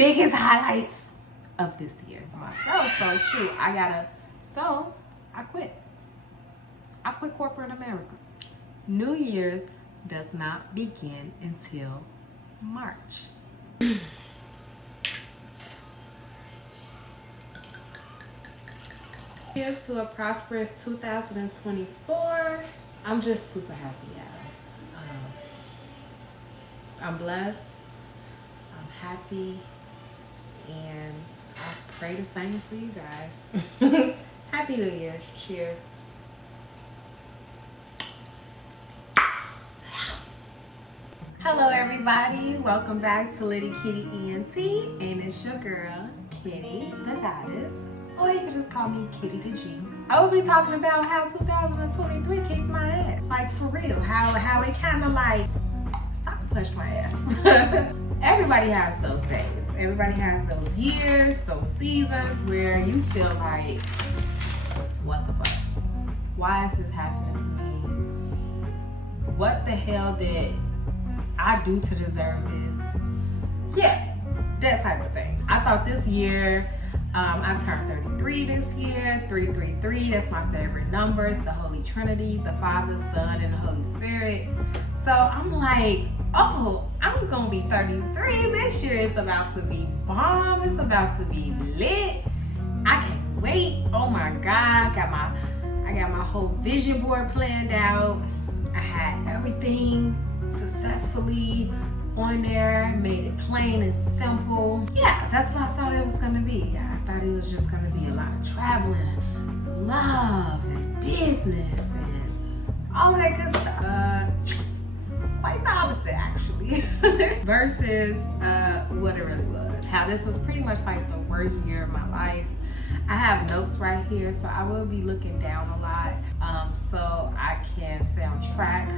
biggest highlights of this year myself. So shoot, I quit. I quit corporate America. New Year's does not begin until March. Here's to a prosperous 2024. I'm just super happy, y'all. I'm blessed. I'm happy. And I pray the same for you guys. Happy New Year's. Cheers. Hello everybody, welcome back to Littykittyent, and it's your girl, Kitty the Goddess, or you can just call me Kitty.theG. I will be talking about how 2023 kicked my ass, like for real, how it kind of like sucker punched my ass. Everybody has those days, everybody has those years, those seasons where you feel like, what the fuck? Why is this happening to me? What the hell did I do to deserve this? Yeah, that type of thing. I thought this year, I turned 33 this year, 333, that's my favorite numbers, the Holy Trinity, the Father, Son, and the Holy Spirit. So I'm like, oh, I'm gonna be 33 this year. It's about to be bomb, it's about to be lit. I can't wait. Oh my God, I got my whole vision board planned out. I had everything successfully on there, made it plain and simple. Yeah, that's what I thought it was gonna be. I thought it was just gonna be a lot of traveling, love, and business, and all that good stuff. Quite the opposite, actually. Versus what it really was. How this was pretty much like the worst year of my life. I have notes right here, so I will be looking down a lot, so I can stay on track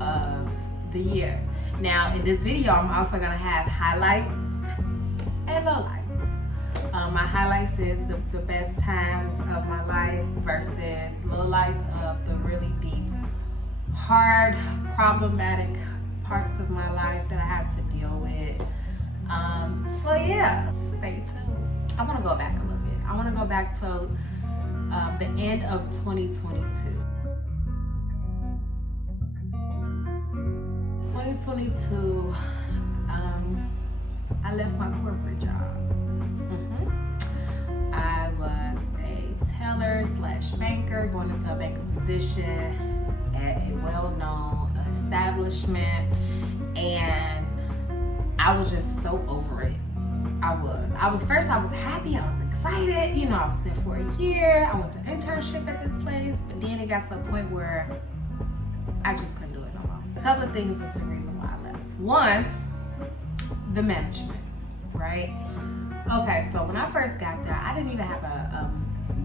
of the year. Now in this video, I'm also gonna have highlights and lowlights. My highlights is the best times of my life versus lowlights of the really deep, hard, problematic parts of my life that I had to deal with. So yeah, stay tuned. I wanna go back a little bit. I wanna go back to the end of 2022. 2022, I left my corporate job. I was a teller / banker going into a banker position at a well-known establishment, and I was just so over it. I was happy, I was excited, you know, I was there for a year, I went to internship at this place, but then it got to a point where I just couldn't do it no more. A couple of things was the reason why I left. One, the management, right? Okay, so when I first got there, I didn't even have a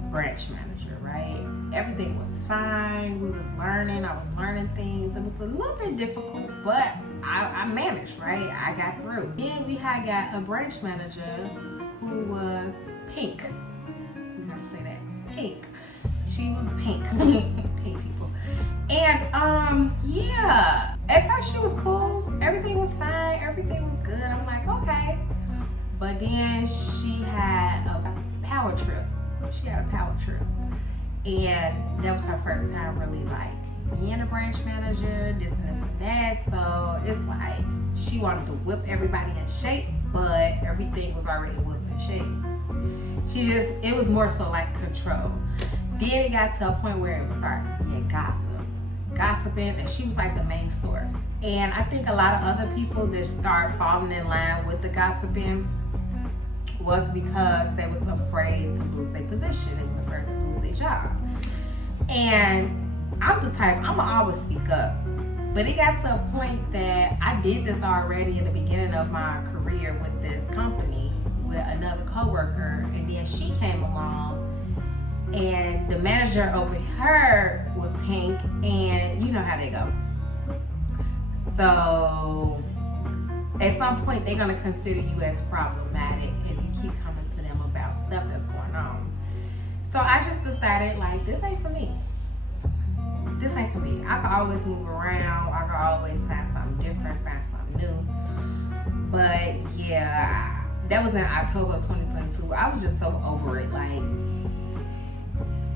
branch manager, right? Everything was fine, we was learning, I was learning things. It was a little bit difficult, but I managed, right? I got through. Then we had got a branch manager who was pink. You gotta say that, pink. She was pink, pink people. And yeah, at first she was cool, everything was fine, everything was good. I'm like, okay. But then she had a power trip. She had a power trip. And that was her first time really like being a branch manager, this and that. So it's like she wanted to whip everybody in shape, but everything was already whipped in shape. It was more so like control. Then it got to a point where it was starting being gossiping, and she was like the main source. And I think a lot of other people that start falling in line with the gossiping was because they was afraid to lose their position. They was afraid to lose their job. And I'm the type, I'ma always speak up. But it got to a point that I did this already in the beginning of my career with this company with another coworker, and then she came along, and the manager over her was pink, and you know how they go. So at some point they're gonna consider you as problematic if you keep coming to them about stuff that's going on. So I just decided, like, this ain't for me. This ain't for me. I can always move around. I can always find something different, find something new. But yeah, that was in October of 2022. I was just so over it. Like,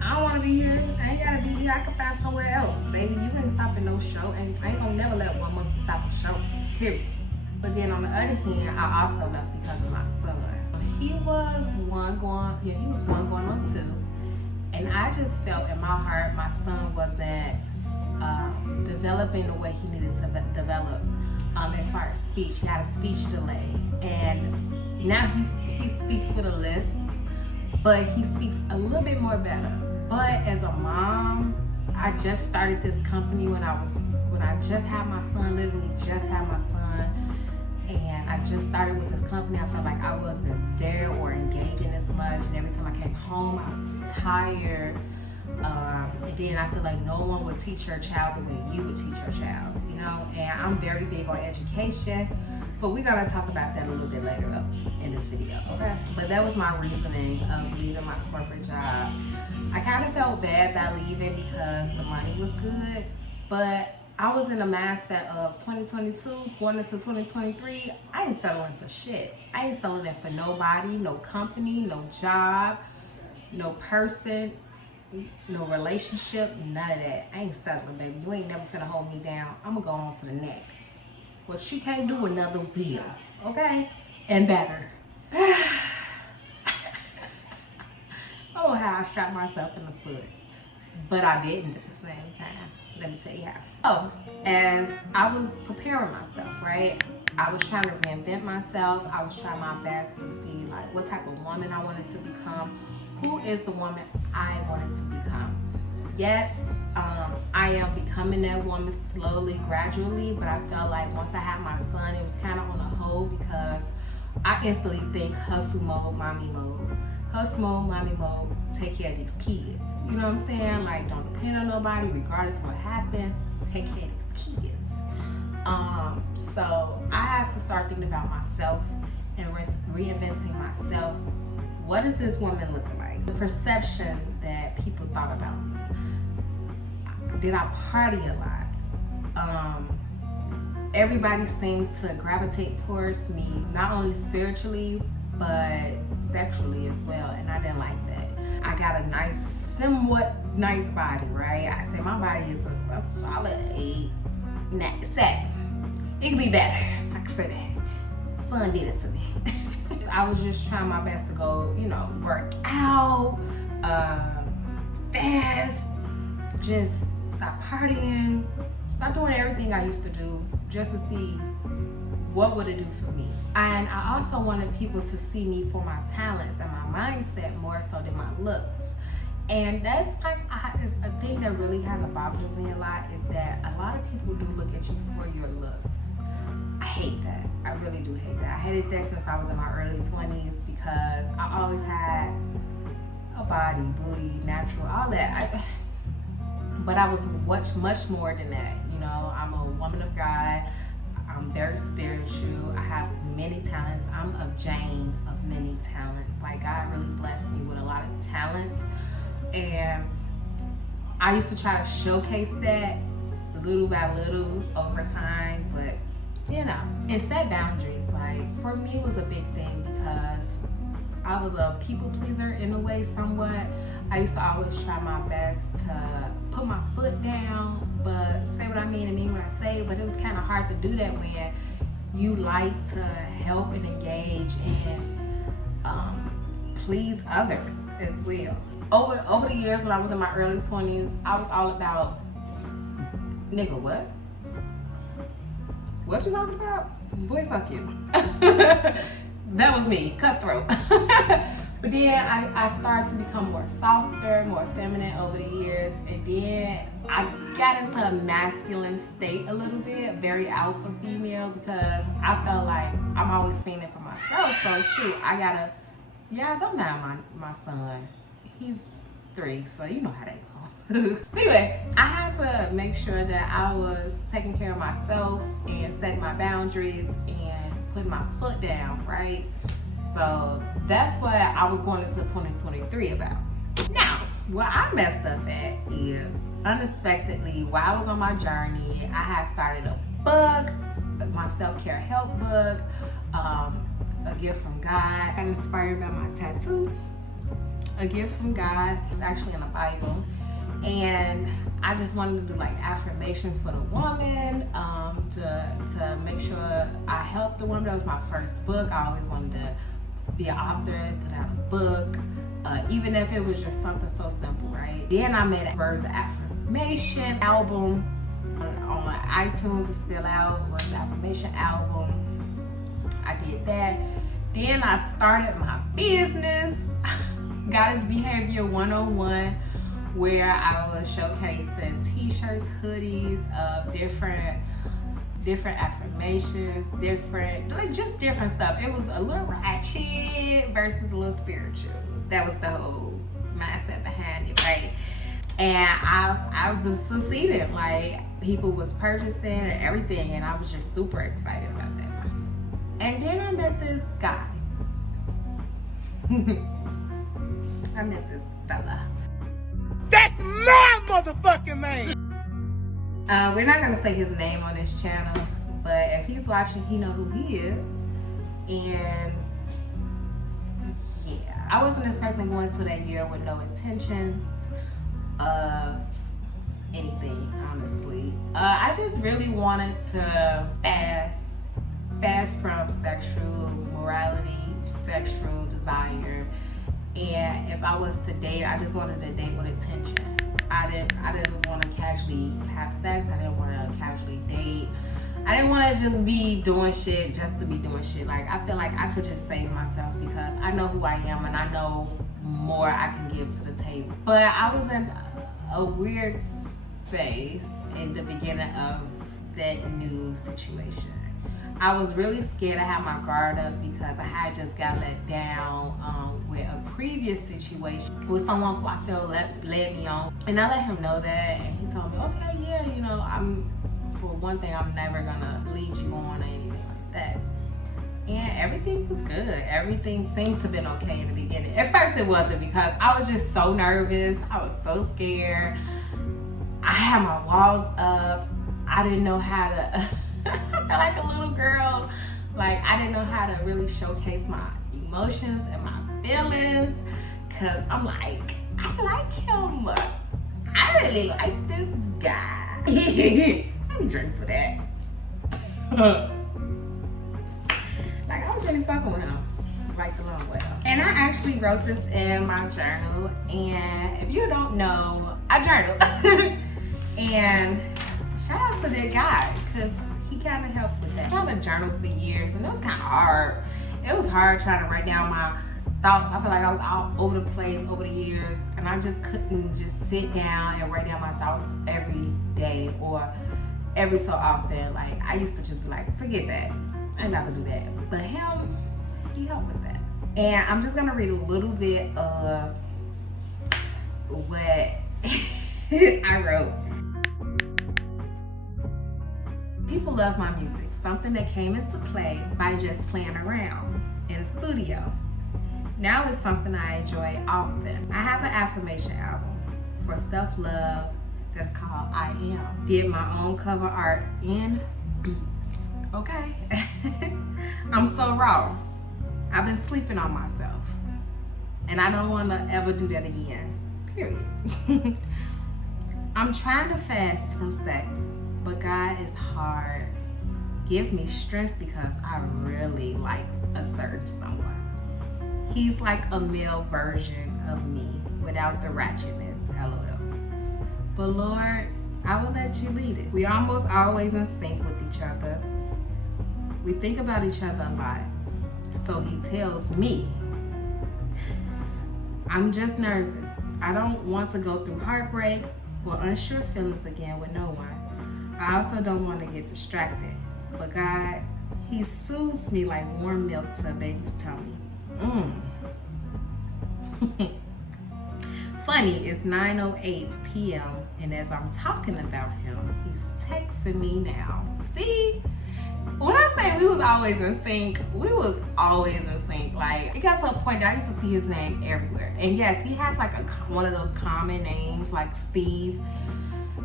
I don't want to be here. I ain't gotta be here. I can find somewhere else, baby. You ain't stopping no show, and I ain't gonna never let one monkey stop a show. Period. But then on the other hand, I also left because of my son. He was one going on two, and I just felt in my heart my son wasn't developing the way he needed to develop as far as speech. He had a speech delay, and now he speaks with a lisp, but he speaks a little bit more better. But as a mom, I just started this company when I just had my son, literally just had my son. And I just started with this company. I felt like I wasn't there or engaging as much. And every time I came home, I was tired. And then I feel like no one would teach your child the way you would teach your child, you know? And I'm very big on education, but we're gonna talk about that a little bit later up in this video, okay? But that was my reasoning of leaving my corporate job. I kind of felt bad by leaving because the money was good, but I was in the mindset of 2022 going into 2023. I ain't settling for shit. I ain't settling for nobody, no company, no job, no person, no relationship, none of that. I ain't settling, baby. You ain't never finna hold me down. I'm gonna go on to the next. What you can't do, another will, okay? And better. Oh, how I shot myself in the foot. But I didn't at the same time. Let me tell you how. Oh, as I was preparing myself, right? I was trying to reinvent myself. I was trying my best to see like what type of woman I wanted to become. Who is the woman I wanted to become? Yet, I am becoming that woman slowly, gradually, but I felt like once I had my son, it was kind of on a hold because I instantly think hustle mode, mommy mode. Hustle mode, mommy mode, take care of these kids. You know what I'm saying? Like, don't depend on nobody, regardless of what happens, take care of these kids. So I had to start thinking about myself and reinventing myself. What is this woman looking like? The perception that people thought about me. Did I party a lot? Everybody seemed to gravitate towards me, not only spiritually, but sexually as well, and I didn't like that. I got a nice, somewhat nice body, right? I say my body is a solid 8, 7. It could be better, I can say that. Son did it to me. I was just trying my best to go, you know, work out, fast, just stop partying, stop doing everything I used to do just to see what would it do for me. And I also wanted people to see me for my talents and my mindset more so than my looks. And that's like a thing that really kind of bothers me a lot, is that a lot of people do look at you for your looks. I hate that. I really do hate that. I hated that since I was in my early 20s because I always had a body, booty, natural, all that. But I was much more than that. You know, I'm a woman of God. I'm very spiritual. I have many talents. I'm a Jane of many talents. Like, God really blessed me with a lot of talents. And I used to try to showcase that little by little over time. But, you know, and set boundaries. Like, for me, it was a big thing because I was a people pleaser in a way, somewhat. I used to always try my best to put my foot down, but say what I mean and mean what I say. But it was kind of hard to do that when you like to help and engage and please others as well. Over the years when I was in my early 20s, I was all about, nigga, what? What you talking about? Boy, fuck you. That was me, cutthroat. But then I started to become more softer, more feminine over the years. And then I got into a masculine state a little bit, very alpha female, because I felt like I'm always feeling for myself. So shoot, I don't mind my son. He's 3, so you know how that goes. But anyway, I had to make sure that I was taking care of myself and setting my boundaries and putting my foot down, right? So that's what I was going into 2023 about. Now, what I messed up at is, unexpectedly, while I was on my journey, I had started a book, my self-care help book. a gift from God. I got inspired by my tattoo, a gift from God. It's actually in the Bible. And I just wanted to do like affirmations for the woman, to make sure I helped the woman. That was my first book. I always wanted to be an author, put out a book, even if it was just something so simple, right? Then I made a Words of Affirmation album on iTunes. It's still out. Words of Affirmation album. I did that. Then I started my business, Goddess Behavior 101, where I was showcasing t-shirts, hoodies of different affirmations, just different stuff. It was a little ratchet versus a little spiritual. That was the whole mindset behind it, right? And I was succeeding. Like, people was purchasing and everything, and I was just super excited about that. And then I met this guy. I met this fella. That's my motherfucking man! We're not gonna say his name on this channel, but if he's watching, he know who he is. And yeah, I wasn't expecting going to that year with no intentions of anything, honestly. I just really wanted to fast from sexual morality, sexual desire. And if I was to date, I just wanted to date with intention. I didn't want to casually have sex. I didn't want to casually date. I didn't want to just be doing shit just to be doing shit. Like, I feel like I could just save myself because I know who I am and I know more I can give to the table. But I was in a weird space in the beginning of that new situation. I was really scared. I had my guard up because I had just got let down with a previous situation with someone who I feel led me on. And I let him know that, and he told me, okay, yeah, you know, for one thing, I'm never gonna lead you on or anything like that. And everything was good. Everything seemed to have been okay in the beginning. At first it wasn't, because I was just so nervous. I was so scared. I had my walls up. I didn't know how to I felt like a little girl. Like, I didn't know how to really showcase my emotions and my feelings, because I'm like, I like him. I really like this guy. Let me drink to that. Like, I was really fucking with him, like the long way. And I actually wrote this in my journal, and if you don't know, I journal. And shout out to that guy, because he kind of helped with that. I haven't journaled for years, and it was kind of hard. It was hard trying to write down my thoughts. I feel like I was all over the place over the years, and I just couldn't just sit down and write down my thoughts every day or every so often. Like, I used to just be like, forget that. I ain't about to do that. But him, he helped with that. And I'm just gonna read a little bit of what I wrote. People love my music, something that came into play by just playing around in the studio. Now it's something I enjoy often. I have an affirmation album for self-love that's called I Am. Did my own cover art in beats, okay? I'm so raw. I've been sleeping on myself, and I don't want to ever do that again, period. I'm trying to fast from sex, but God is hard. Give me strength because I really like a certain someone. He's like a male version of me without the ratchetness, LOL. But Lord, I will let you lead it. We almost always in sync with each other. We think about each other a lot. So he tells me, I'm just nervous. I don't want to go through heartbreak or unsure feelings again with no one. I also don't want to get distracted. But God, he soothes me like warm milk to a baby's tummy. Funny, it's 9:08 p.m. and as I'm talking about him, he's texting me now. See? When I say we was always in sync, we was always in sync. Like, it got to a point that I used to see his name everywhere. And yes, he has like one of those common names like Steve.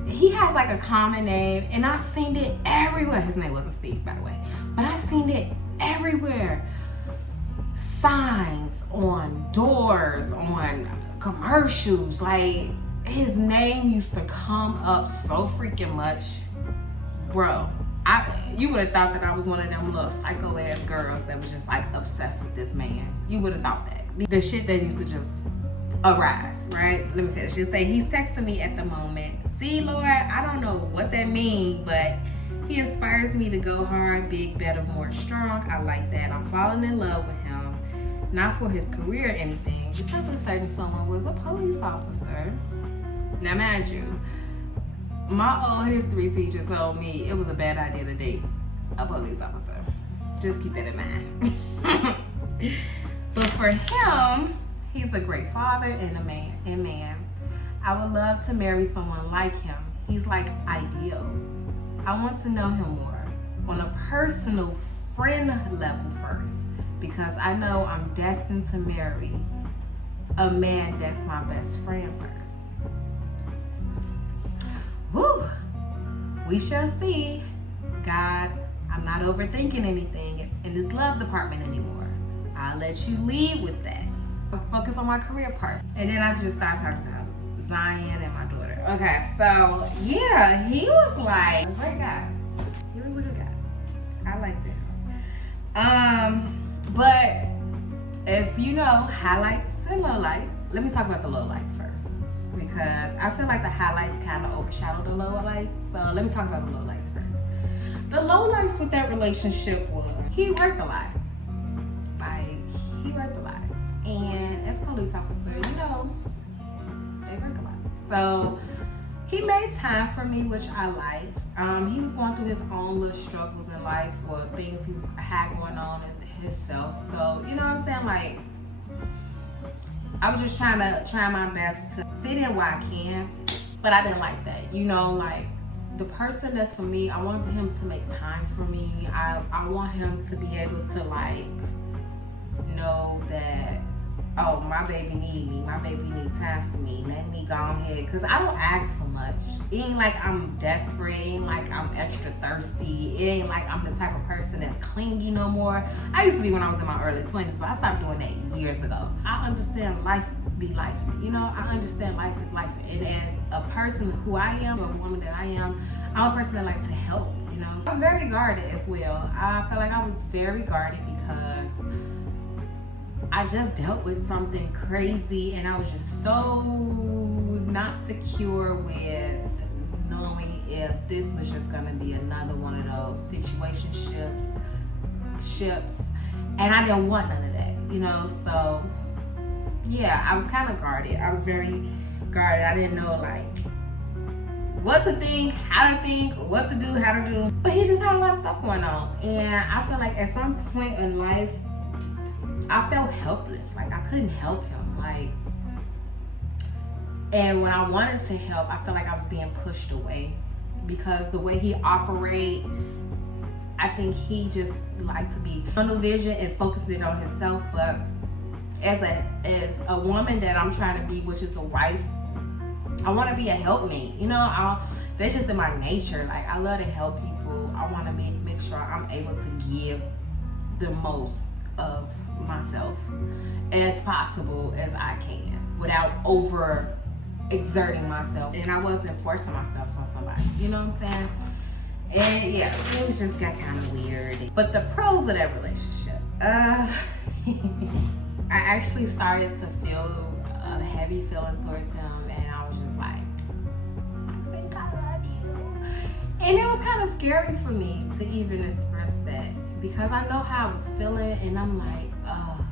He has like a common name, and I seen it everywhere. His name wasn't Steve, by the way, but I seen it everywhere. signs, on doors, on commercials. Like, his name used to come up so freaking much. Bro, you would have thought that I was one of them little psycho ass girls that was just like obsessed with this man. You would have thought that. The shit that used to just arise, right? Let me finish. It say, he's texting me at the moment. See, Lord, I don't know what that means, but he inspires me to go hard, big, better, more strong. I like that. I'm falling in love with him. Not for his career or anything, because a certain someone was a police officer. Now, mind you, my old history teacher told me it was a bad idea to date a police officer. Just keep that in mind. But for him, he's a great father and a man. I would love to marry someone like him. He's like ideal. I want to know him more on a personal friend level first, because I know I'm destined to marry a man that's my best friend first. Whew. We shall see. God, I'm not overthinking anything in this love department anymore. I'll let you lead with that. I'll focus on my career part. And then I just start talking about Zion and my daughter. Okay, so yeah, he was like a great guy. He was a good guy. I liked him. But as you know, highlights and lowlights. Let me talk about the lowlights first, because I feel like the highlights kind of overshadow the lowlights. So let me talk about the lowlights first. The lowlights with that relationship was he worked a lot. He worked a lot. And as a police officer, you know, they work a lot. So he made time for me, which I liked. He was going through his own little struggles in life, or things he had going on as himself. So, you know what I'm saying? Like, I was just trying my best to fit in where I can, but I didn't like that. You know, like, the person that's for me, I wanted him to make time for me. I want him to be able to, like, know that, oh, my baby need me, my baby need time for me, let me go ahead, because I don't ask for much. It ain't like I'm desperate, it ain't like I'm extra thirsty, it ain't like I'm the type of person that's clingy no more. I used to be when I was in my early 20s, but I stopped doing that years ago. I understand life be life, you know, I understand life is life, and as a person who I am, or a woman that I am, I'm a person that likes to help, you know. So I was very guarded as well. I felt like I was very guarded because I just dealt with something crazy, and I was just so not secure with knowing if this was just gonna be another one of those situationships, and I didn't want none of that, you know. So yeah, I was kind of guarded. I was very guarded. I didn't know like what to think, how to think, what to do, how to do. But he just had a lot of stuff going on, and I feel like at some point in life, I felt helpless. Like, I couldn't help him. Like, and when I wanted to help, I felt like I was being pushed away, because the way he operates, I think he just liked to be tunnel vision and focusing on himself. But as a woman that I'm trying to be, which is a wife, I want to be a helpmate. You know, that's just in my nature. Like, I love to help people. I want to make sure I'm able to give the most of myself as possible as I can without over exerting myself, and I wasn't forcing myself on somebody, you know what I'm saying? And yeah, it was just got kind of weird. But the pros of that relationship, I actually started to feel a heavy feeling towards him, and I was just like, I think I love you. And it was kind of scary for me to even express that, because I know how I was feeling, and I'm like, oh,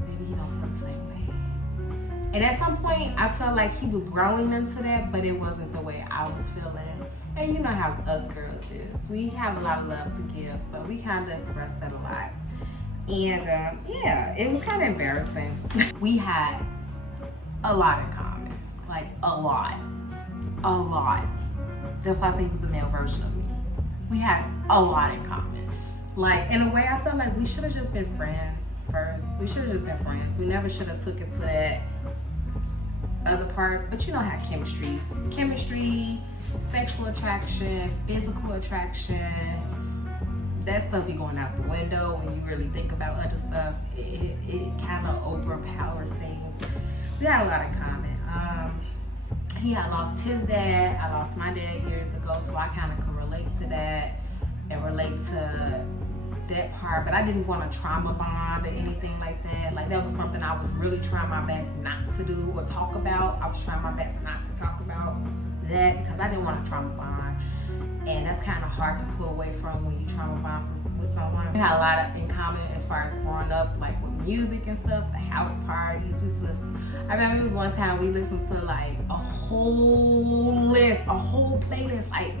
maybe he don't feel the same way. And at some point, I felt like he was growing into that, but it wasn't the way I was feeling. And you know how us girls is. We have a lot of love to give, so we kind of express that a lot. And yeah, it was kind of embarrassing. We had a lot in common, like a lot. That's why I say he was a male version of me. We had a lot in common. Like, in a way, I felt like we should have just been friends first. We should have just been friends. We never should have took it to that other part. But you know how chemistry, sexual attraction, physical attraction, that stuff be going out the window when you really think about other stuff. It kind of overpowers things. We had a lot in common. He had lost his dad. I lost my dad years ago, so I kind of could relate to that and relate to that part. But I didn't want to trauma bond or anything like that. Like, that was something I was really trying my best not to do or talk about. I was trying my best not to talk about that because I didn't want to trauma bond. And that's kind of hard to pull away from when you trauma bond with someone. We had a lot in common as far as growing up, like with music and stuff, the house parties. We used to listen. I remember it was one time we listened to like a whole playlist, like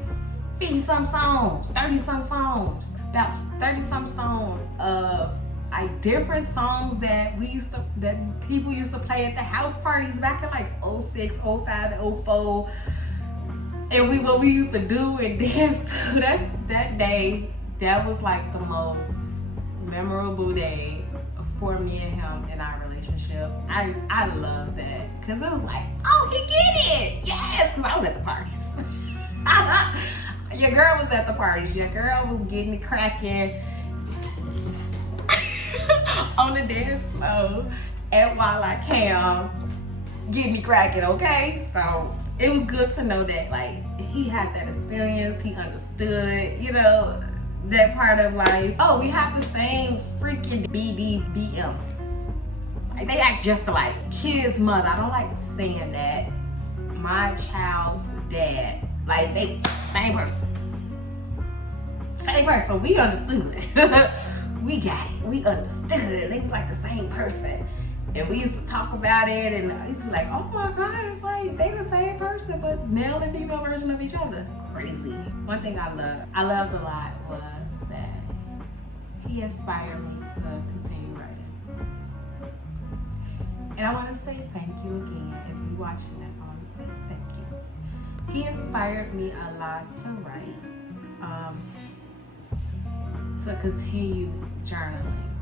50-some songs, 30-some songs, about 30-some songs of like different songs that people used to play at the house parties back in like 06, 05, and 04. And what we used to do and dance to, that day, that was like the most memorable day for me and him in our relationship. I love that because it was like, oh, he get it, yes, because I was at the parties. Your girl was at the parties. Your girl was getting it cracking on the dance floor at While I Can, getting me cracking, okay? So it was good to know that, like, he had that experience, he understood, you know, that part of life. Oh, we have the same freaking BDBM. Like, they act just alike. Kid's mother, I don't like saying that. My child's dad, like, they same person. Same person, we understood. We got it, we understood. They was like the same person. And we used to talk about it, and I used to be like, oh my God, it's like they the same person, but male and female version of each other. Crazy. One thing I loved a lot was that he inspired me to continue writing. And I want to say thank you again. If you're watching this, I want to say thank you. He inspired me a lot to write, to continue journaling.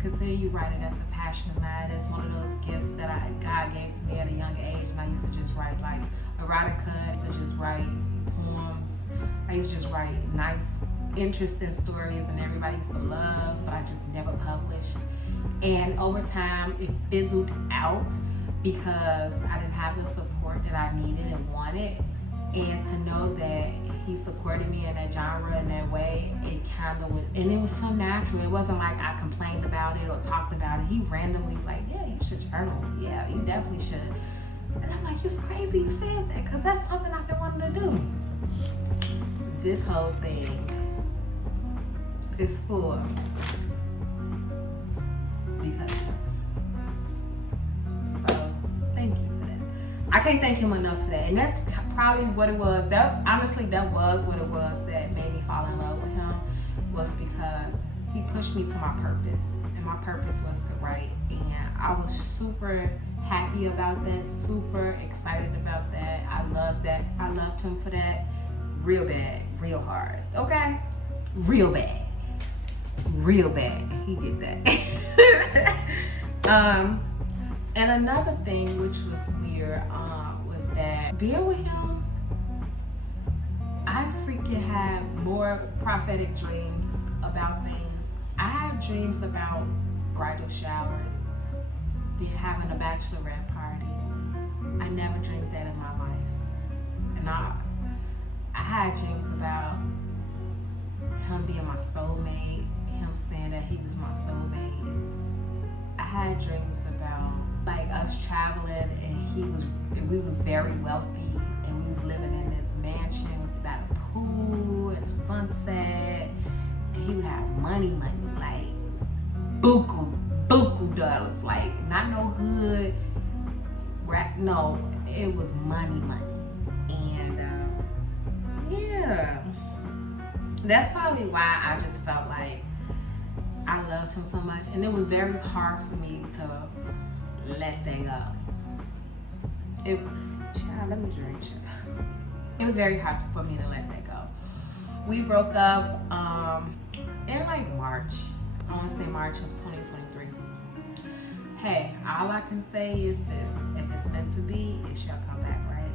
Continue writing. That's a passion of mine. That's one of those gifts that God gave to me at a young age. And I used to just write like erotica. I used to just write poems. I used to just write nice, interesting stories, and everybody used to love, but I just never published. And over time, it fizzled out because I didn't have the support that I needed and wanted. And to know that he supported me in that genre in that way, it kind of was, and it was so natural. It wasn't like I complained about it or talked about it. He randomly like, yeah, you should journal. Yeah, you definitely should. And I'm like, it's crazy you said that, because that's something I've been wanting to do. This whole thing is for because. So thank you for that. I can't thank him enough for that. And that's probably what it was. That was what it was that made me fall in love with him, was because he pushed me to my purpose. And my purpose was to write. And I was super happy about that, super excited about that. I loved that. I loved him for that. Real bad, real hard. Okay? Real bad. Real bad. He get that. And another thing which was weird was that being with him, I freaking had more prophetic dreams about things. I had dreams about bridal showers, having a bachelorette party. I never dreamed that in my life. And I had dreams about him being my soulmate, him saying that he was my soulmate. I had dreams about like us traveling, and we was very wealthy, and we was living in this mansion with about a pool and a sunset, and he would have money, like buku dollars, like not no hood, no, it was money. And yeah, that's probably why I just felt like I loved him so much, and it was very hard for me to let that go. Let me drink. It was very hard for me to let that go. We broke up in like March. I want to say March of 2023. Hey, all I can say is this: if it's meant to be, it shall come back, right?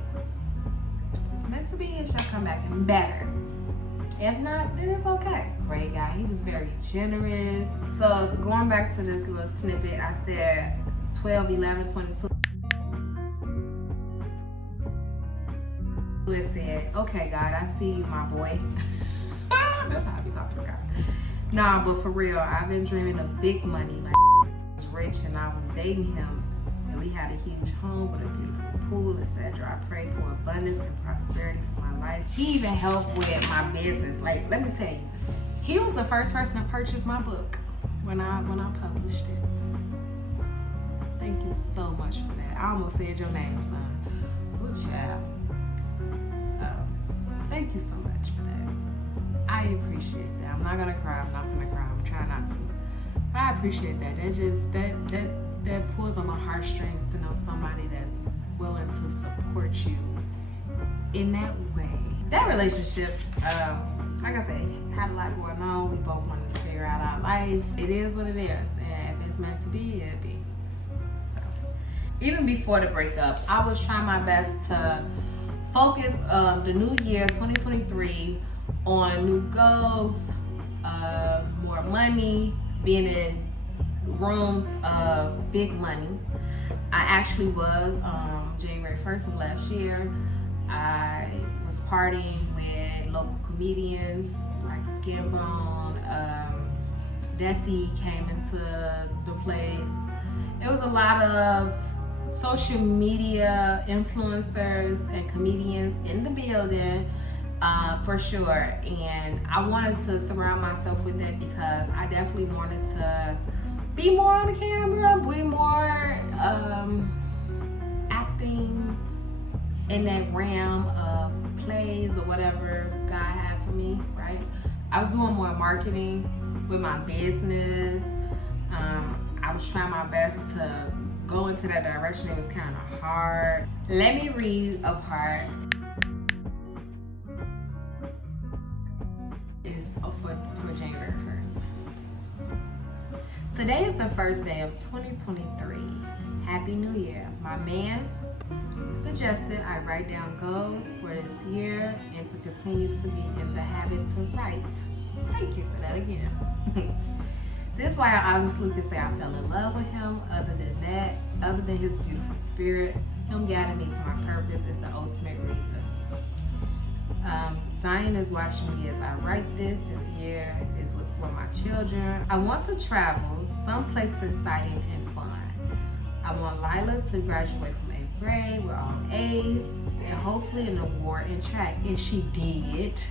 If it's meant to be, it shall come back and better. If not, then it's okay. great guy. He was very generous. So going back to this little snippet, I said 12, 11, 22. It said, okay, God, I see you, my boy. That's how I be talking to God. Nah, but for real, I've been dreaming of big money. Like, I was rich and I was dating him. And we had a huge home with a beautiful pool, etc. I prayed for abundance and prosperity for my life. He even helped with my business. Like, let me tell you, he was the first person to purchase my book when I published it. Thank you so much for that. I almost said your name, son. Good child. Thank you so much for that. I appreciate that. I'm not gonna cry. I'm not gonna cry. I'm trying not to. But I appreciate that. That just that pulls on my heartstrings to know somebody that's willing to support you in that way. That relationship, like I said, had a lot going on. We both wanted to figure out our lives. It is what it is, and if it's meant to be, it'll be. So, even before the breakup, I was trying my best to focus the new year 2023 on new goals, more money, being in rooms of big money. I actually was January 1st of last year. I was partying with local comedians like Skinbone. Desi came into the place. It was a lot of social media influencers and comedians in the building, for sure. And I wanted to surround myself with that because I definitely wanted to be more on the camera, be more acting in that realm of plays or whatever God had for me, right? I was doing more marketing with my business. I was trying my best to go into that direction. It was kind of hard. Let me read a part. It's for January 1st. Today is the first day of 2023. Happy New Year. My man suggested I write down goals for this year and to continue to be in the habit to write. Thank you for that again. This is why I honestly can say I fell in love with him. Other than that, other than his beautiful spirit, him guiding me to my purpose is the ultimate reason. Zion is watching me as I write this. This year is for my children. I want to travel someplace exciting and fun. I want Lila to graduate from 8th grade with all A's and hopefully an award in track. And she did.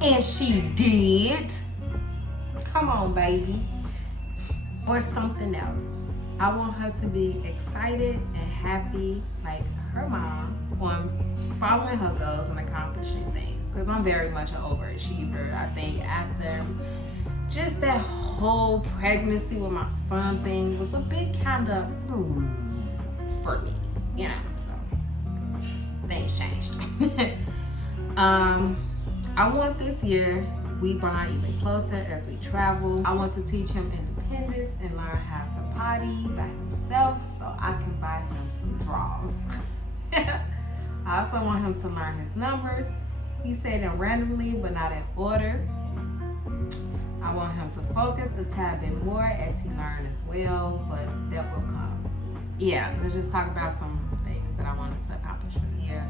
And she did. Come on, baby. Or something else. I want her to be excited and happy like her mom on following her goals and accomplishing things. Because I'm very much an overachiever. I think after just that whole pregnancy with my son thing was a bit kind of for me, you know, so things changed. I want this year we bond even closer as we travel. I want to teach him independence and learn how to potty by himself so I can buy him some drawers. I also want him to learn his numbers. He said them randomly but not in order. I want him to focus a tad bit more as he learns as well, but that will come. Yeah, let's just talk about some things that I wanted to accomplish for the year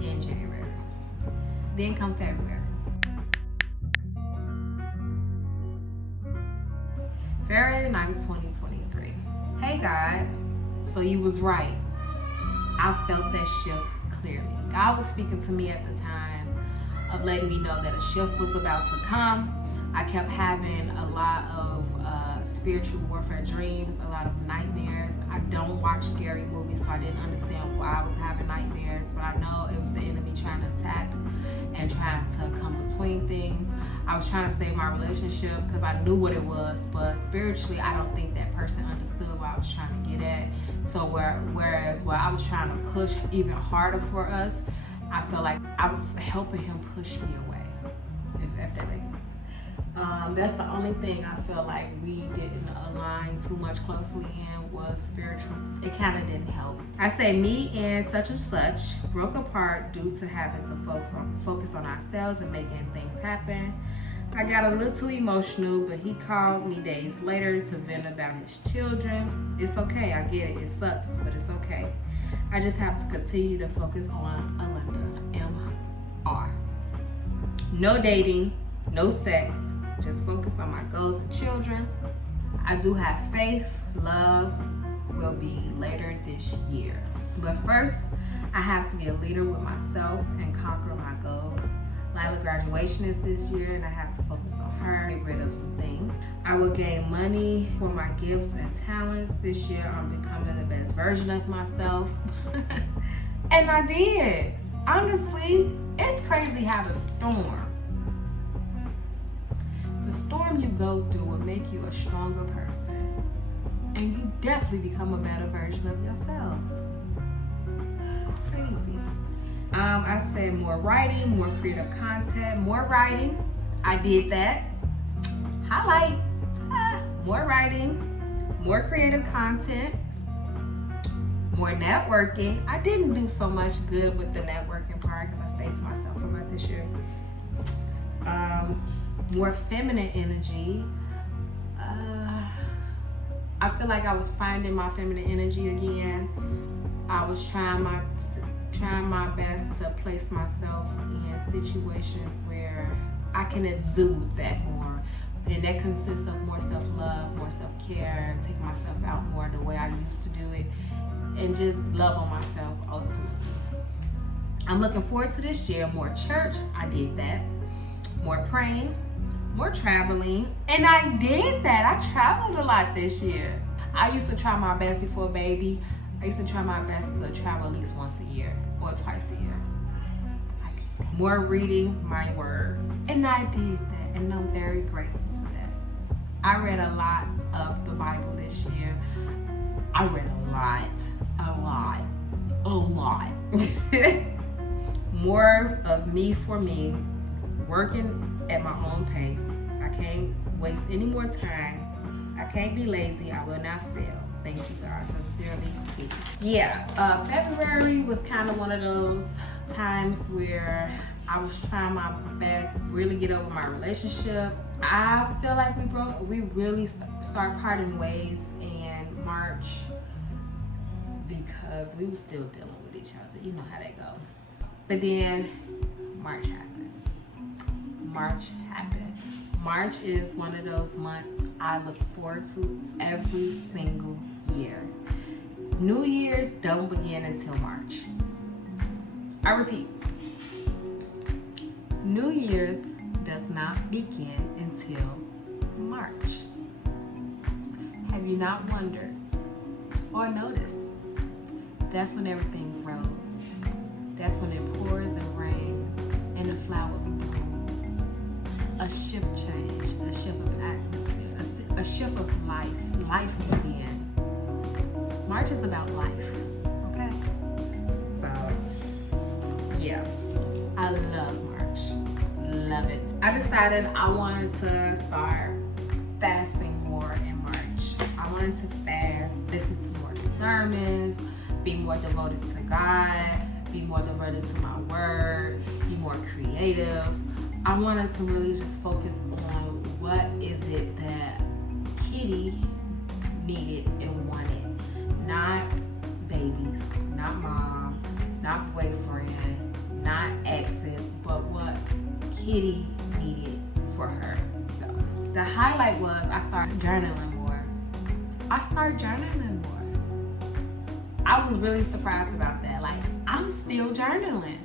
in January. Then come February. February 9th, 2023. Hey God, so you was right. I felt that shift clearly. God was speaking to me at the time of letting me know that a shift was about to come. I kept having a lot of spiritual warfare dreams, a lot of nightmares. I don't watch scary movies, so I didn't understand why I was having nightmares, but I know it was the enemy trying to attack and trying to come between things. I was trying to save my relationship because I knew what it was, but spiritually, I don't think that person understood what I was trying to get at. So whereas I was trying to push even harder for us, I felt like I was helping him push me away, if that makes sense. That's the only thing I feel like we didn't align too much closely in was spiritual. It kind of didn't help. I say me and such broke apart due to having to focus on ourselves and making things happen. I got a little emotional, but he called me days later to vent about his children. It's okay, I get it. It sucks, but it's okay. I just have to continue to focus on Alinda, M.R. No dating, no sex, just focus on my goals and children. I do have faith, love will be later this year. But first, I have to be a leader with myself and conquer my goals. Lila graduation is this year and I have to focus on her, get rid of some things. I will gain money for my gifts and talents. This year I'm becoming the best version of myself. And I did. Honestly, it's crazy how the storm you go through will make you a stronger person. And you definitely become a better version of yourself. Crazy. I said more writing, more creative content, more writing. I did that. Highlight. More writing, more creative content, more networking. I didn't do so much good with the networking part because I stayed to myself about this year. More feminine energy. I feel like I was finding my feminine energy again. I was trying my best to place myself in situations where I can exude that more. And that consists of more self-love, more self-care, take myself out more the way I used to do it, and just love on myself ultimately. I'm looking forward to this year. More church, I did that. More praying, more traveling, and I did that. I traveled a lot this year. I used to try my best before baby. I used to try my best to travel at least once a year or twice a year. I did that. More reading my word, and I did that, and I'm very grateful for that. I read a lot of the Bible this year. I read a lot. More of me for me, working at my own pace. I can't waste any more time. I can't be lazy. I will not fail. Thank you, God. Sincerely, Kitty. Yeah, February was kind of one of those times where I was trying my best to really get over my relationship. I feel like we really started parting ways in March because we were still dealing with each other. You know how that go. But then March happened. March is one of those months I look forward to every single year. New Year's don't begin until March. I repeat, New Year's does not begin until March. Have you not wondered or noticed? That's when everything grows. That's when it pours and rains and the flowers bloom. A shift change, a shift of atmosphere, a shift of life. Life begin. March is about life, okay? So, yeah, I love March. Love it. I decided I wanted to start fasting more in March. I wanted to fast, listen to more sermons, be more devoted to God, be more devoted to my word, be more creative. I wanted to really just focus on what is it that Kitty needed and wanted. Not babies, not mom, not boyfriend, not exes, but what Kitty needed for herself. The highlight was I started journaling more. I was really surprised about that. Like, I'm still journaling.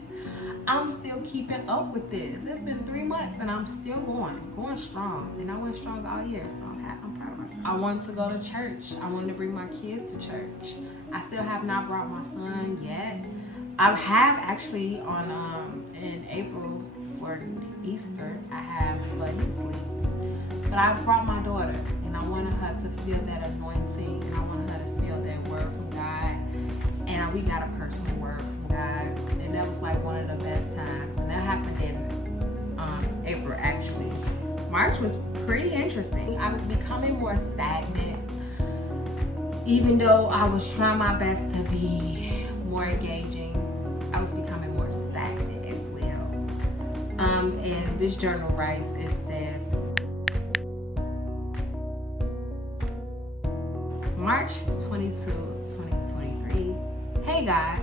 I'm still keeping up with this. It's been 3 months and I'm still going strong. And I went strong all year, so I'm proud of myself. I wanted to go to church. I wanted to bring my kids to church. I still have not brought my son yet. I have actually in April for Easter, I have, but he's asleep. But I brought my daughter and I wanted her to feel that anointing and I wanted her to feel that word from God. And we got a personal word from God, and that was like one of the best times. And that happened in April, actually. March was pretty interesting. I was becoming more stagnant, even though I was trying my best to be more engaging. I was becoming more stagnant as well. And this journal writes, it says, March 22, 2023. Hey God,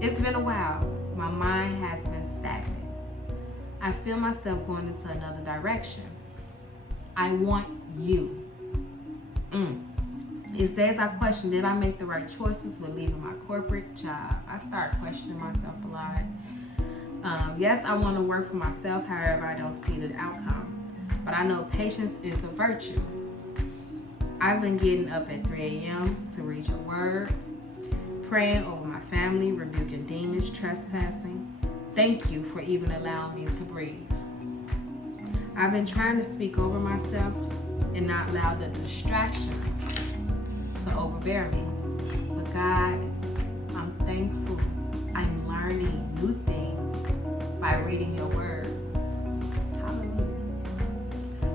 it's been a while. My mind has been stagnant. I feel myself going into another direction. I want you. It's days I question, did I make the right choices with leaving my corporate job? I start questioning myself a lot. Yes, I want to work for myself, however, I don't see the outcome. But I know patience is a virtue. I've been getting up at 3 a.m. to read your word, praying over my family, rebuking demons, trespassing. Thank you for even allowing me to breathe. I've been trying to speak over myself and not allow the distractions to overbear me. But God, I'm thankful I'm learning new things by reading your word. Hallelujah.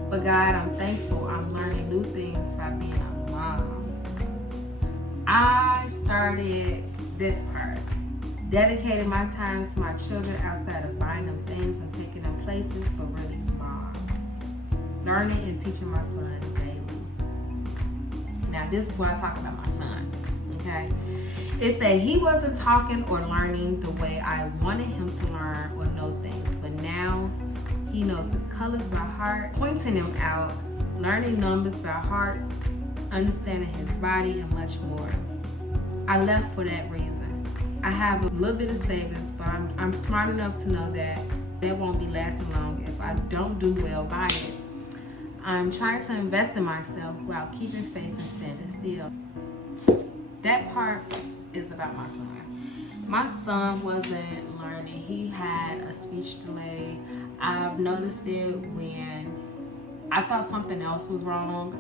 But God, I'm thankful I'm learning new things by being a mom. I started this part, dedicating my time to my children outside of buying them things and taking them places, but really mom. Learning and teaching my son daily. Now this is what I talk about my son, okay? It said he wasn't talking or learning the way I wanted him to learn or know things, but now he knows his colors by heart, pointing them out, learning numbers by heart, understanding his body, and much more. I left for that reason. I have a little bit of savings, but I'm smart enough to know that won't be lasting long if I don't do well by it. I'm trying to invest in myself while keeping faith and standing still. That part is about my son. My son wasn't learning. He had a speech delay. I've noticed it when I thought something else was wrong.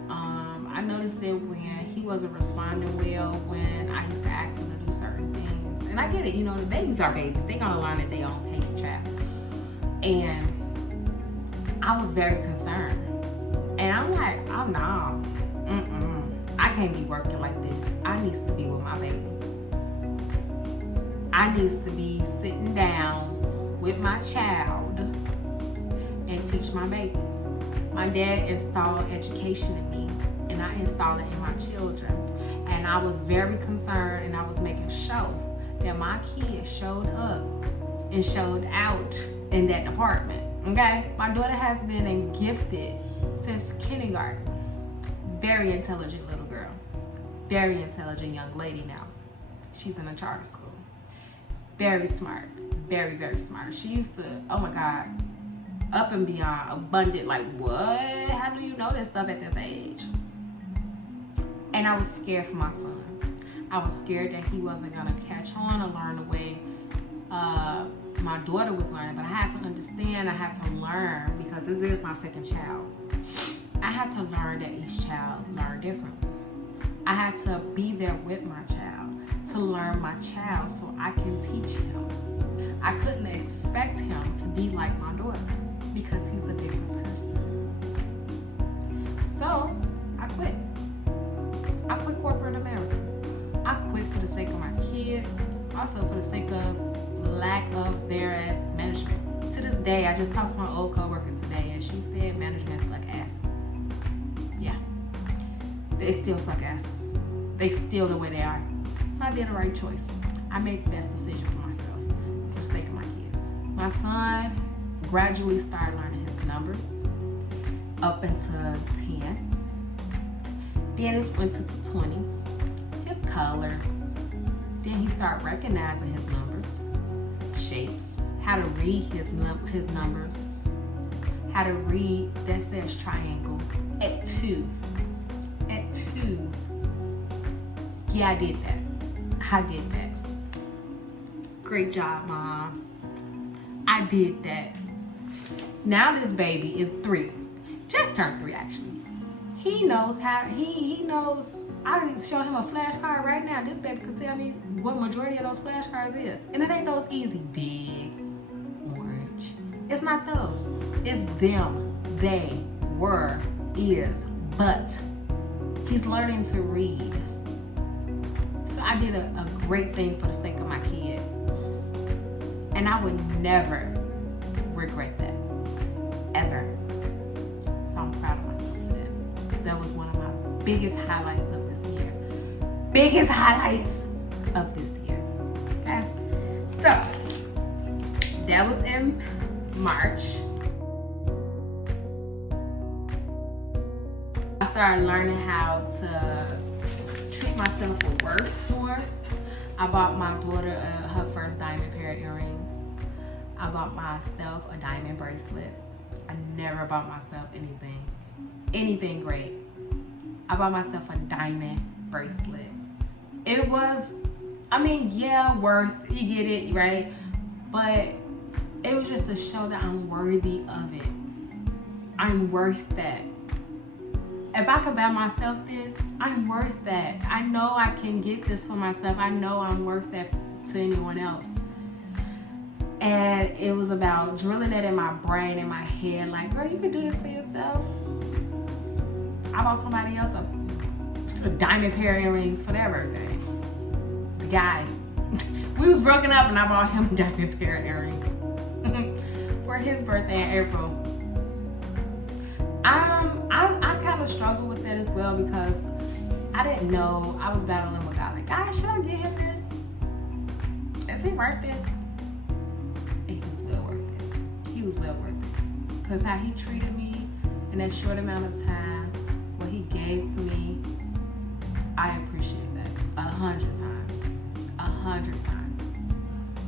I noticed it when he wasn't responding well when I used to ask him to do certain things. And I get it, you know, the babies are babies. They're gonna learn at their own pace, child. And I was very concerned. And I'm like, oh no, I can't be working like this. I need to be with my baby. I need to be sitting down with my child and teach my baby. My dad installed education in me, and I installed it in my children. And I was very concerned, and I was making sure that my kids showed up and showed out in that department, okay? My daughter has been gifted since kindergarten. Very intelligent little girl. Very intelligent young lady now. She's in a charter school. Very smart. Very, very smart. She used to, oh my God, up and beyond, abundant, like what? How do you know this stuff at this age? And I was scared for my son. I was scared that he wasn't gonna catch on or learn the way my daughter was learning, but I had to understand, I had to learn, because this is my second child. I had to learn that each child learned differently. I had to be there with my child to learn my child so I can teach him. I couldn't expect him to be like my daughter because he's a different person. So I quit. I quit corporate America. I quit for the sake of my kids, also for the sake of lack of their management. To this day, I just talked to my old coworker today, and she said management suck ass. Yeah, they still suck ass. They still the way they are. So I did the right choice. I made the best decision for myself, for the sake of my kids. My son gradually started learning his numbers up into 10. Then it went to 20. His colors. Then he started recognizing his numbers, shapes, how to read his numbers, how to read that says triangle at 2. At 2. Yeah, I did that. I did that. Great job, Mom. I did that. Now this baby is 3. Just turned 3, actually. He knows how, he knows, I can show him a flashcard right now. This baby could tell me what majority of those flashcards is. And it ain't those easy, big, orange. It's not those. It's them, they, were, is, but. He's learning to read. So I did a great thing for the sake of my kid. And I would never regret that, ever. So I'm proud of myself for that. That was one of my biggest highlights of this year. biggest highlights of this year. Okay, so that was in March. I started learning how to treat myself with worth more. I bought my daughter her first diamond pair of earrings. I bought myself a diamond bracelet. I never bought myself anything great. I bought myself a diamond bracelet. It was, I mean, yeah, worth, you get it, right? But it was just to show that I'm worthy of it. I'm worth that. If I could buy myself this, I'm worth that. I know I can get this for myself. I know I'm worth that to anyone else. And it was about drilling it in my brain, in my head, like, girl, you could do this for yourself. I bought somebody else a diamond pair of earrings for their birthday. The guy. We was broken up and I bought him a diamond pair of earrings for his birthday in April. I kind of struggled with that as well because I didn't know. I was battling with God. Like, God, should I get him this? Is he worth this? And he was well worth it. He was well worth it. Because how he treated me in that short amount of time, what he gave to me, I appreciate that 100 times. 100 times.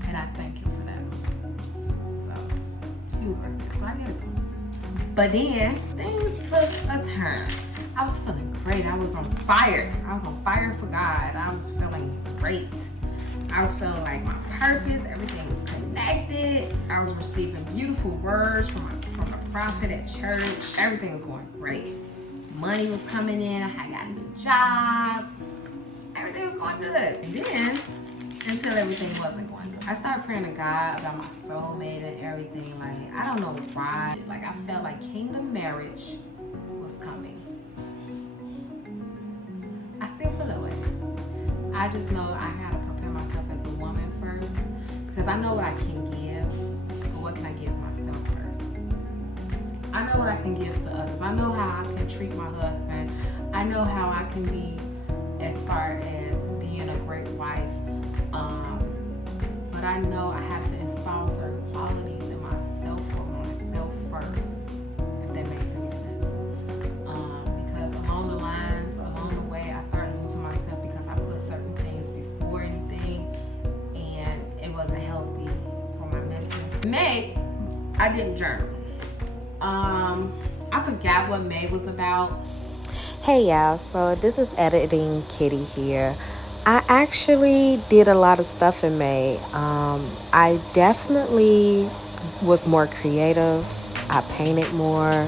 And I thank him for that. So, he was worth it. So I gave it to him. But then things took a turn. I was feeling great. I was on fire. I was on fire for God. I was feeling great. I was feeling like my purpose. Everything was connected. I was receiving beautiful words from a prophet at church. Everything was going great. Money was coming in. I had got a new job. Everything was going good. And then, until everything wasn't going good, I started praying to God about my soulmate and everything. Like, I don't know why. Like, I felt like kingdom marriage was coming. I still feel that way. I just know I gotta prepare myself as a woman first, because I know what I can give, but what can I give myself first? I know what I can give to others. I know how I can treat my husband. I know how I can be as far as being a great wife. But I know I have to install certain qualities in myself for myself first, if that makes any sense. Because along the way, I started losing myself because I put certain things before anything, and it wasn't healthy for my mental. May, I didn't journal. I forgot what May was about. Hey y'all, so this is Editing Kitty here. I actually did a lot of stuff in May. I definitely was more creative. I painted more.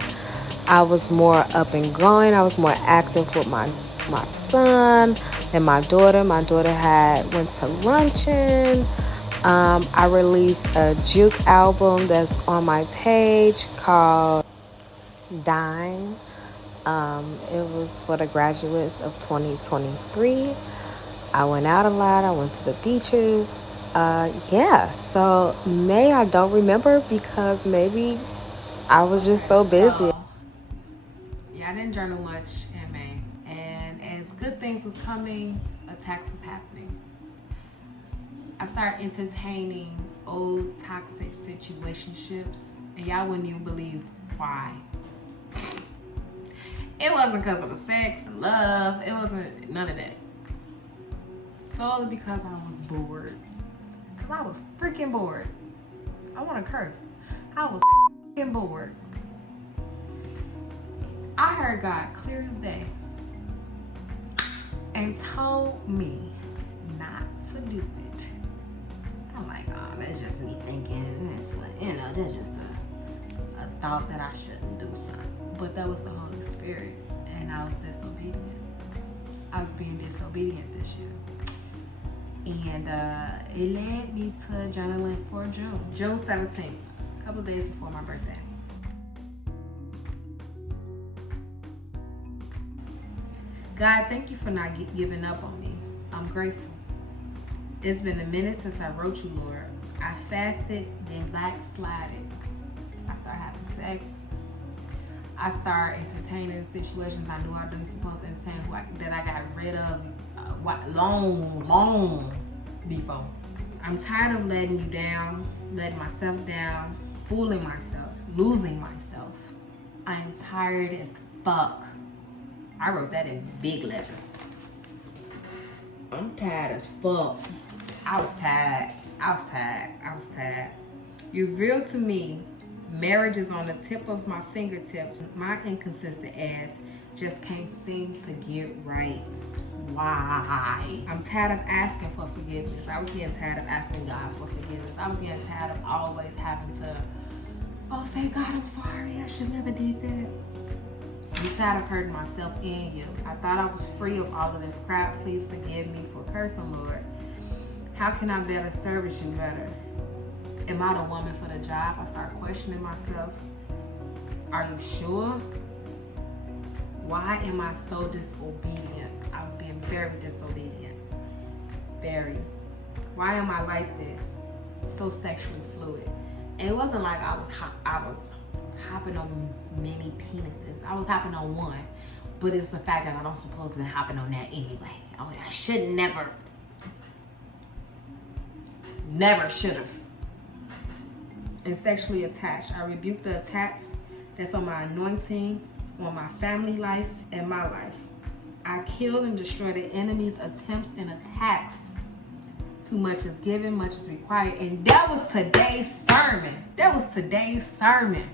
I was more up and going. I was more active with my son and my daughter. My daughter went to luncheon. I released a juke album that's on my page called Dime. It was for the graduates of 2023. I went out a lot. I went to the beaches. So May I don't remember because maybe I was just so busy. So, yeah, I didn't journal much in May. And as good things was coming, attacks was happening. I started entertaining old toxic situationships, and y'all wouldn't even believe why. It wasn't because of the sex, the love. It wasn't none of that. Solely because I was bored. Because I was freaking bored. I want to curse. I was freaking bored. I heard God clear as day and told me not to do it. I'm like, oh, that's just me thinking. That's just a thought that I shouldn't do something. But that was the Holy Spirit, and I was disobedient. I was being disobedient this year. And it led me to journaling for June 17th, a couple of days before my birthday. God, thank you for not giving up on me. I'm grateful. It's been a minute since I wrote you, Lord. I fasted, then backslided. I started having sex. I started entertaining situations I knew I wasn't supposed to entertain, that I got rid of long before. I'm tired of letting you down, letting myself down, fooling myself, losing myself. I am tired as fuck. I wrote that in big letters. I'm tired as fuck. I was tired. You revealed to me marriage is on the tip of my fingertips. My inconsistent ass just can't seem to get right. Why? I'm tired of asking for forgiveness. I was getting tired of asking God for forgiveness. I was getting tired of always having to, say, God, I'm sorry. I should never did that. I'm tired of hurting myself and you. I thought I was free of all of this crap. Please forgive me for cursing, Lord. How can I better service you better? Am I the woman for the job? I start questioning myself. Are you sure? Why am I so disobedient? I was being very disobedient. Very. Why am I like this? So sexually fluid. And it wasn't like I was hopping on many penises. I was hopping on one. But it's the fact that I don't supposed to be hopping on that anyway. I should never should have. And sexually attached. I rebuke the attacks that's on my anointing, on my family life, and my life. I killed and destroyed the enemy's attempts and attacks. Too much is given, much is required. And that was today's sermon.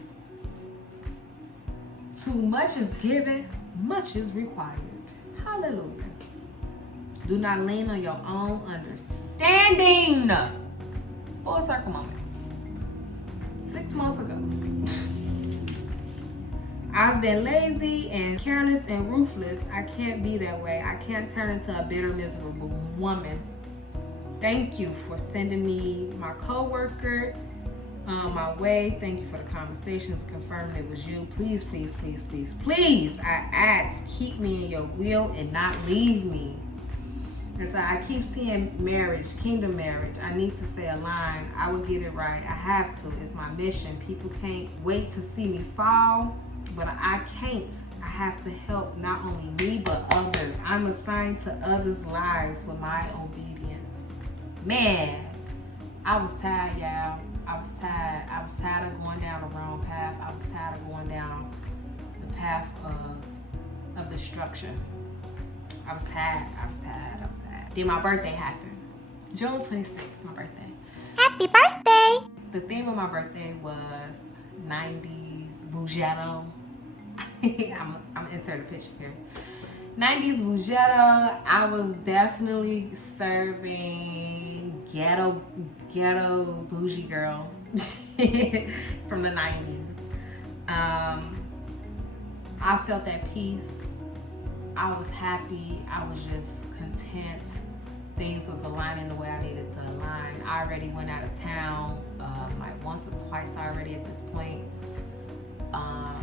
Too much is given, much is required. Hallelujah. Do not lean on your own understanding. Full circle moment. 6 months ago. I've been lazy and careless and ruthless. I can't be that way. I can't turn into a bitter, miserable woman. Thank you for sending me my co-worker my way. Thank you for the conversations, confirming it was you. Please, please, please, please, please, I ask, keep me in your will and not leave me. And so I keep seeing marriage, kingdom marriage. I need to stay aligned. I will get it right. I have to. It's my mission. People can't wait to see me fall, but I can't. I have to help not only me, but others. I'm assigned to others' lives with my obedience. Man, I was tired, y'all. I was tired of going down the wrong path. I was tired of going down the path of destruction. I was tired. Then my birthday happened. June 26th, my birthday. Happy birthday! The theme of my birthday was 90s Bougetto. I'm gonna insert a picture here. 90s Bougetto. I was definitely serving ghetto bougie girl from the 90s. I felt at peace. I was happy. I was just content. Things was aligning the way I needed to align. I already went out of town like once or twice already at this point. I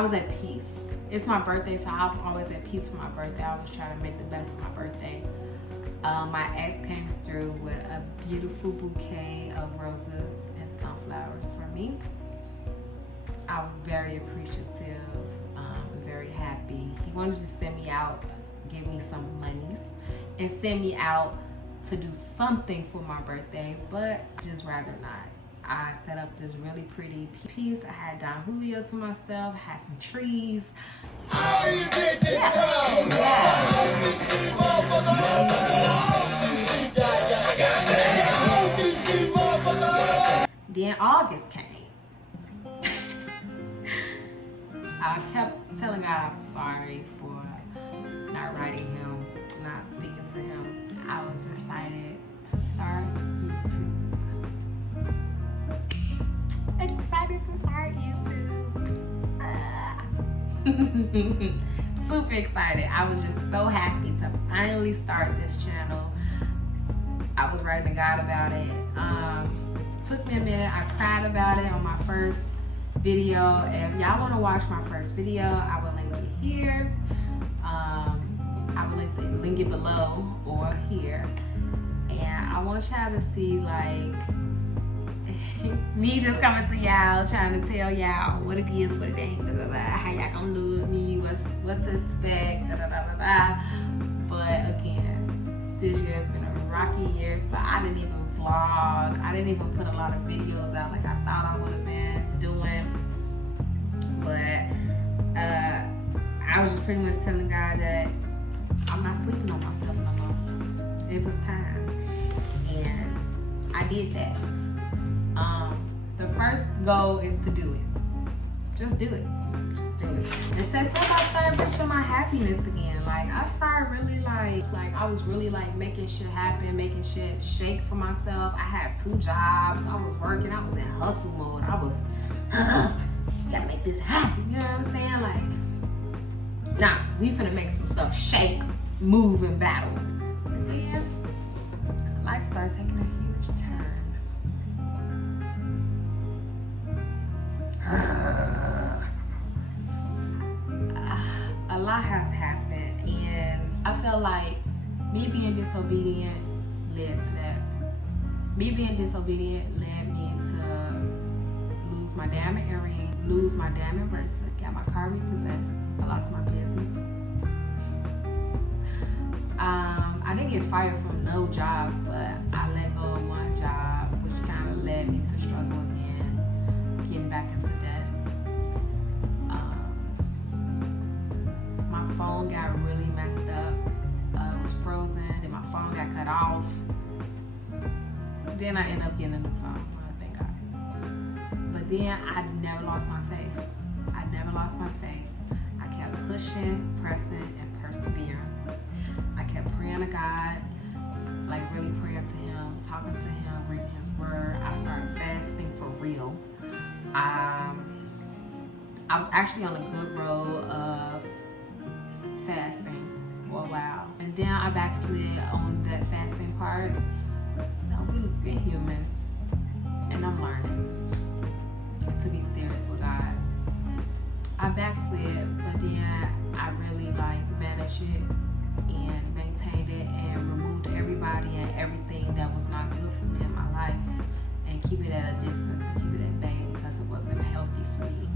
was at peace. It's my birthday, so I'm always at peace for my birthday. I always try to make the best of my birthday. My ex came through with a beautiful bouquet of roses and sunflowers for me. I was very appreciative, very happy. He wanted to send me out, give me some monies, and send me out to do something for my birthday, but just rather not. I set up this really pretty piece. I had Don Julio to myself, had some trees. Then August came. I kept telling God I'm sorry for not writing him, not speaking to him. I was excited to start YouTube. Super excited. I was just so happy to finally start this channel. I was writing to God about it. Took me a minute. I cried about it on my first video. If y'all want to watch my first video, I will link it here. I will link it below or here. And I want y'all to see like me just coming to y'all, trying to tell y'all what it is, what it ain't, how y'all gonna love me, what to expect, This year has been a rocky year, so I didn't even vlog. I didn't even put a lot of videos out like I thought I would have been doing. But I was just pretty much telling God that I'm not sleeping on myself no more. It was time. And I did that. The first goal is to do it. Just do it. Just do it. And since I started reaching my happiness again, like I started really like I was really like making shit happen, making shit shake for myself. I had 2 jobs. I was working. I was in hustle mode. I was, gotta make this happen. You know what I'm saying? Like, nah, we finna make some stuff shake, move, and battle. And then life started taking a huge turn. A lot has happened, and I feel like me being disobedient led to that. Me being disobedient led me to lose my diamond earring, lose my diamond bracelet, got my car repossessed, I lost my business. I didn't get fired from no jobs, but I let go of one job, which kind of led me to struggle again, getting back into debt. My phone got really messed up. It was frozen, and my phone got cut off. Then I ended up getting a new phone. Thank God. But then I never lost my faith. I never lost my faith. I kept pushing, pressing, and persevering. I kept praying to God, like really praying to Him, talking to Him, reading His Word. I started fasting for real. I was actually on a good road of fasting for a while, and then I backslid on that fasting part. You know, we're humans, and I'm learning to be serious with God. I backslid, but then I really like managed it and maintained it and removed everybody and everything that was not good for me in my life, and keep it at a distance and keep it at bay because it wasn't healthy for me.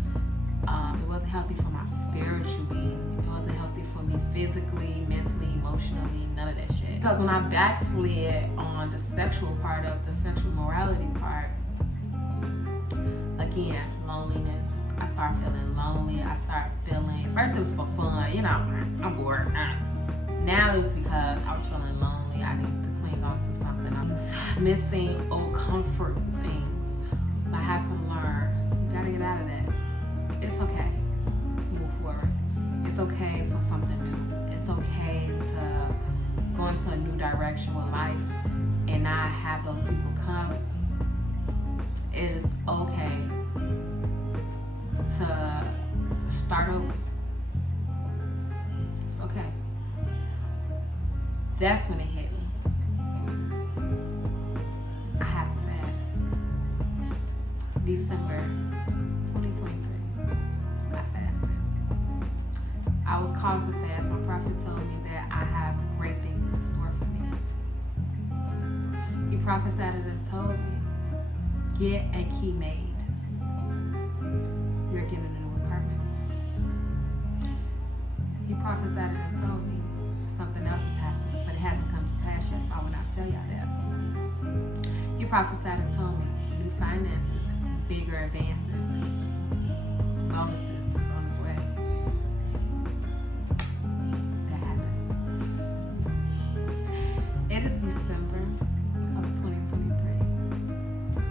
It wasn't healthy for my spiritual being. It wasn't healthy for me physically, mentally, emotionally, none of that shit. Because when I backslid on the sexual part of the sexual morality part, again, loneliness. I started feeling lonely. I started feeling, first it was for fun, you know, I'm bored. Now it was because I was feeling lonely. I needed to cling on to something. I was missing old comfort things. I had to learn. You gotta get out of that. It's okay to move forward. It's okay for something new. It's okay to go into a new direction with life and not have those people come. It is okay to start over. It's okay. That's when it hit me. I had to fast. December 2023. I fasted. I was called to fast. My prophet told me that I have great things in store for me. He prophesied it and told me, get a key made. You're getting a new apartment. He prophesied it and told me something else has happened, but it hasn't come to pass yet, so I will not tell y'all that. He prophesied and told me new finances, bigger advances, bonuses was on its way. That happened. It is December of 2023.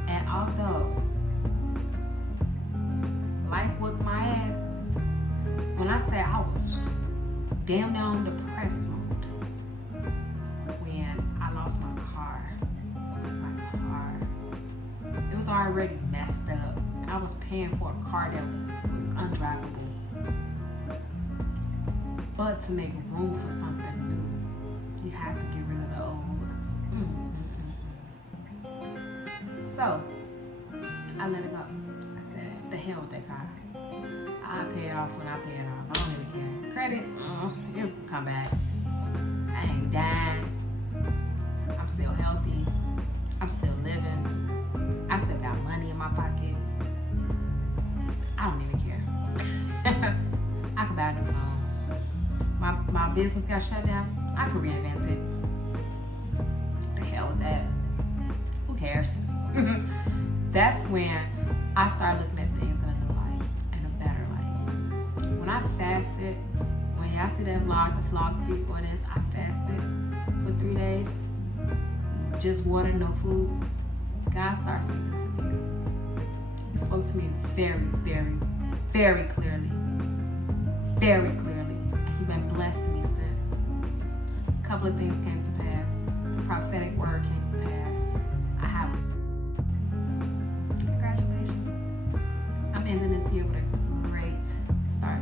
And although life whooped my ass, when I say I was damn near on depressed mode, when I lost my car, it was already messed up. I was paying for a car that was undrivable. But to make room for something new, you had to get rid of the old. So, I let it go. I said, the hell with that car. I pay it off when I pay it off. I don't even care. Credit, it's gonna come back. I ain't dying. I'm still healthy. I'm still living. I still got money in my pocket. I don't even care. I could buy a new phone. My business got shut down. I could reinvent it. hell with that. Who cares? That's when I started looking at things in a new light, in a better light. When I fasted, when y'all see that vlog, the vlog before this, I fasted for 3 days, just water, no food. God started speaking to me. He spoke to me very, very, very clearly. Very clearly. And he's been blessing me since. A couple of things came to pass. The prophetic word came to pass. I have. Congratulations. I'm ending this year with a great start.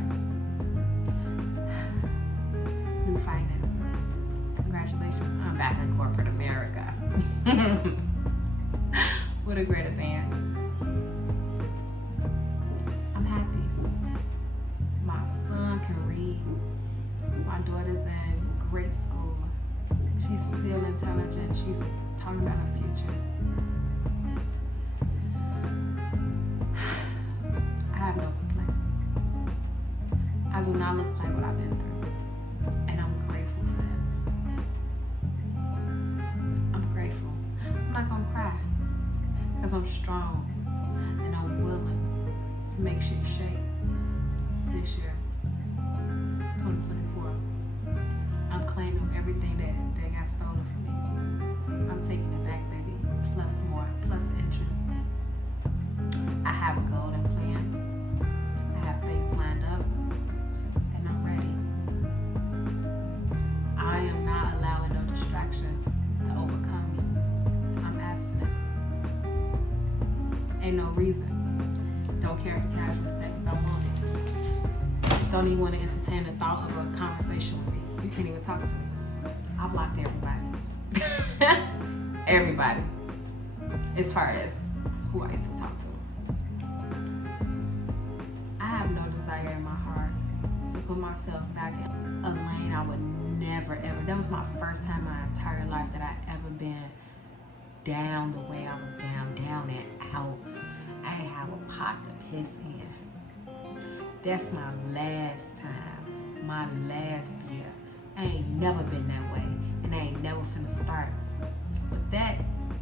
New finances. Congratulations. I'm back in corporate America. What a great advance. I'm happy. My son can read. My daughter's in great school. She's still intelligent. She's talking about her future. I have no complaints. I do not look like what I've been through. And I'm grateful for that. I'm grateful. I'm not gonna cry. Because I'm strong. And I'm willing to make shit shake this year. 2024. I'm claiming everything that got stolen from me. I'm taking it back, baby. Plus more. Plus interest. I have a golden plan. I have things lined up. And I'm ready. I am not allowing no distractions to overcome me. I'm abstinent. Ain't no reason. Don't care for casual sex. Don't want it. Don't even want to entertain the thought of a conversation with me. You can't even talk to me. I blocked everybody. Everybody. As far as who I used to talk to. I have no desire in my heart to put myself back in a lane I would never ever. That was my first time in my entire life that I ever been down the way I was down and out. I ain't have a pot to piss in. That's my last time, my last year. I ain't never been that way, and I ain't never finna start. But that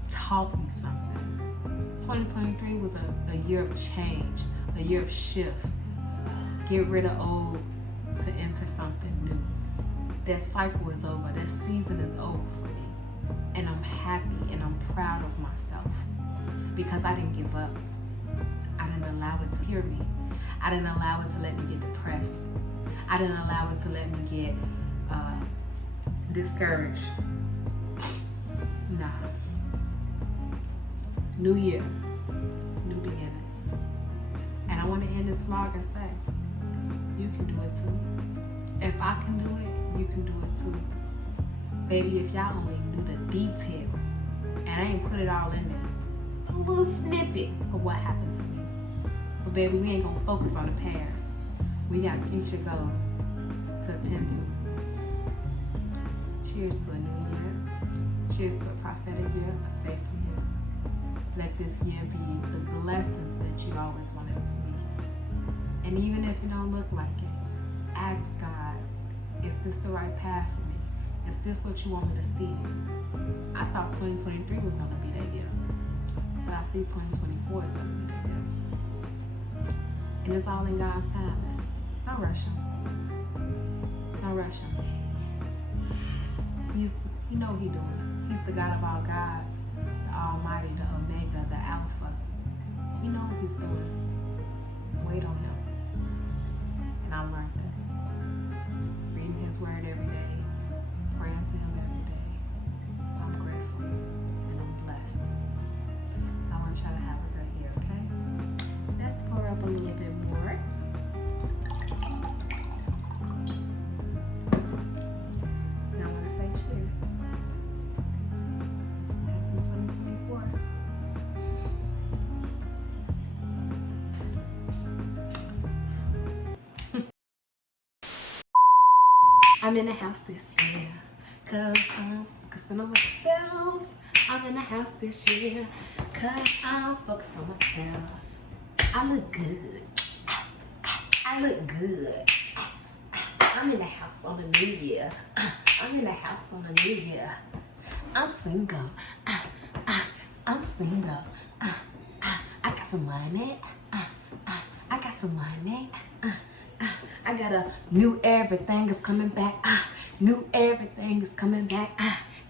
taught me something. 2023 was a year of change, a year of shift. Get rid of old to enter something new. That cycle is over, that season is over for me. And I'm happy and I'm proud of myself because I didn't give up. I didn't allow it to hear me. I didn't allow it to let me get depressed. I didn't allow it to let me get discouraged. Nah. New year, new beginnings. And I want to end this vlog and say, you can do it too. If I can do it, you can do it too. Baby, if y'all only knew the details, and I ain't put it all in this, a little snippet of what happened to me. But baby, we ain't gonna focus on the past. We got future goals to attend to. Cheers to a new year. Cheers to a prophetic year, a faithful year. Let this year be the blessings that you always wanted to speak. And even if it don't look like it, ask God, is this the right path for me? Is this what you want me to see? I thought 2023 was gonna be that year, but I see 2024 is gonna be that year. And it's all in God's timing. Don't rush him. Don't rush him. He know what he's doing. He's the God of all gods, the Almighty, the Omega, the Alpha. He know what he's doing. Wait on him. And I learned that. Reading his word every day, praying to him every day. I'm grateful and I'm blessed. I want y'all to have a great year, okay? Let's pour up a little bit more. And I want to say cheers. Happy 2024. I'm in the house this year, cause I'm focusing on myself. I'm in the house this year, cause I'm focused on myself. I look good. I look good. I'm in the house on the new year. I'm in the house on the new year. I'm single. I'm single. I got some money. I got some money. I got a new everything is coming back. New everything is coming back.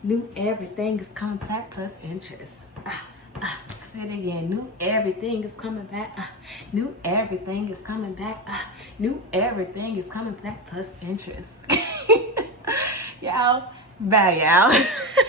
New everything is coming back plus interest. Say it again. New everything is coming back. New everything is coming back. New everything is coming back plus interest. Y'all, bye y'all.